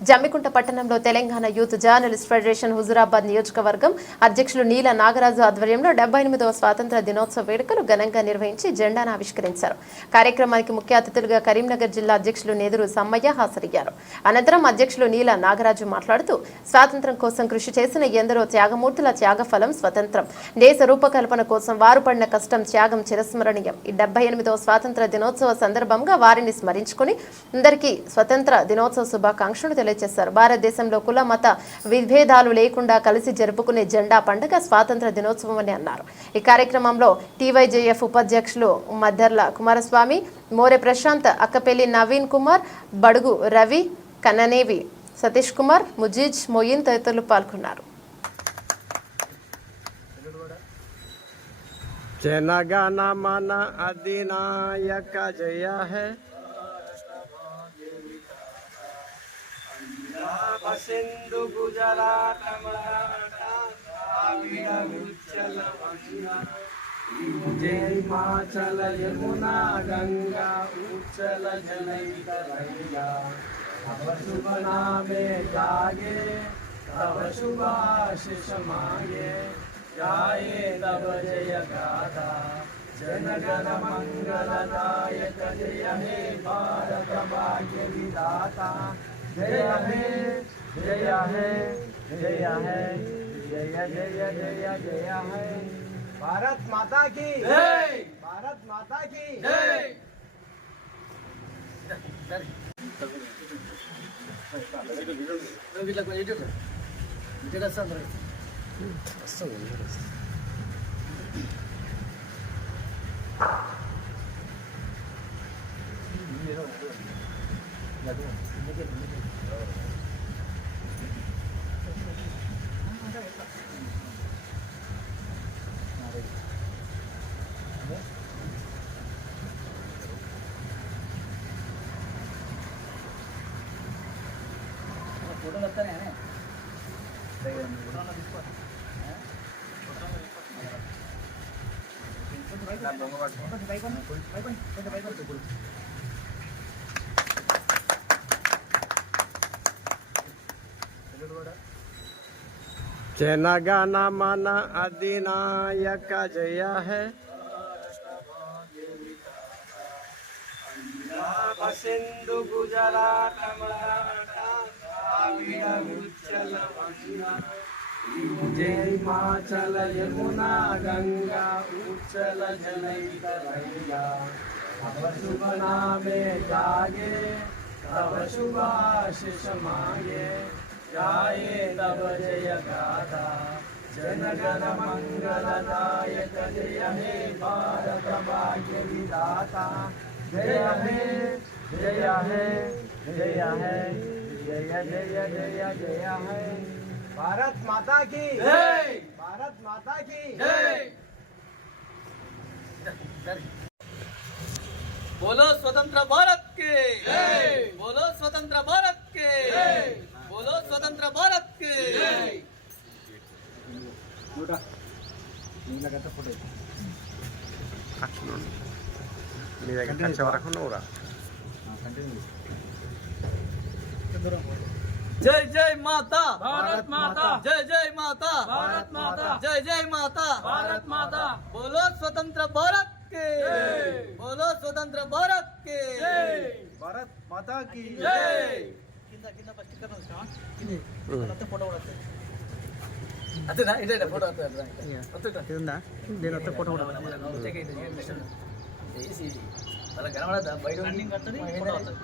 జమ్మికుంట పట్టణంలో Telangana youth journalist federation Huzurabad నియోజకవర్గం అధ్యక్షులు నీల నాగరాజు ఆధ్వర్యంలో 78వ స్వాతంత్ర దినోత్సవ వేడుకలు ఘనంగా నిర్వహించి జెండాను ఆవిష్కరించారు. కార్యక్రమానికి ముఖ్య అతిథులుగా కరీంనగర్ జిల్లా అధ్యక్షులు నెదురు సమ్మయ్య హాజరయ్యారు. అనంతరం అధ్యక్షులు నీల నాగరాజు మాట్లాడుతూ స్వాతంత్ర్యం కోసం కృషి చేసిన ఎందరో త్యాగమూర్తుల త్యాగఫలం స్వతంత్రం. దేశ రూపకల్పన కోసం వారు పడిన కష్టం త్యాగం చిరస్మరణీయం. ఈ 78వ స్వాతంత్ర దినోత్సవ సందర్భంగా వారిని స్మరించుకుని అందరికీ స్వతంత్ర దినోత్సవ శుభాకాంక్షలు తెలియజేశారు. భారతదేశంలో కుల మత విభేదాలు లేకుండా కలిసి జరుపుకునే జెండా పండుగ స్వాతంత్ర దినోత్సవం అని అన్నారు. ఈ కార్యక్రమంలో టీవైజేఎఫ్ ఉపాధ్యక్షులు మద్దర్ల కుమారస్వామి, మోరె ప్రశాంత్, అక్కపెల్లి నవీన్ కుమార్, బడుగు రవి, కన్ననేవి సతీష్ కుమార్, ముజీజ్ మొయిన్ తదితరులు పాల్గొన్నారు. जनगण मन अधिनायक जय है, सिंधु गुजरात मराठा उच्चल हिमाचल यमुना गंगा उच्चल जनैया। तब शुभ नामे जागे, तब शुभ आशीष मांगे, गाये तब जय गाथा। जनगण मंगलदायक जय हे भारत भाग्य विधाता। जय हे जय हे जय हे जय जय जय जय हे। भारत माता की जय, भारत माता की जय। फोटो लगता है जनगण मन अधिनायक जय है, सिंधु गुजरात मराठा उच्चल हिमाचल यमुना गंगा उच्चल जनैया। तब शुभ नामे जागे, तब शुभ आशीष मांगे, गाये तब जय गाथा। जनगण मंगलदायक जय हे भारत भाग्य विधाता। जय हे जय हे जय हे जय जय जय जय हे। भारत माता की जय, भारत माता की जय। बोलो स्वतंत्र भारत के जय, बोलो स्वतंत्र भारत के जय, बोलो स्वतंत्र भारत के जय। जय जय माता भारत माता, जय जय माता भारत माता, जय जय माता भारत माता। बोलो स्वतंत्र भारत के जय, बोलो स्वतंत्र भारत के जय। भारत माता की जय। కింద కింద ఫస్ట్ కర్న కింద ఫోటో కొడతారు అదేనా ఇదే ఫోటో వస్తుంది ఉందా నేను వస్తే ఫోటో కూడా ఏసి అలా కనబడదా బయట రన్నింగ్ కడుతుంది ఫోటో వస్తుంది.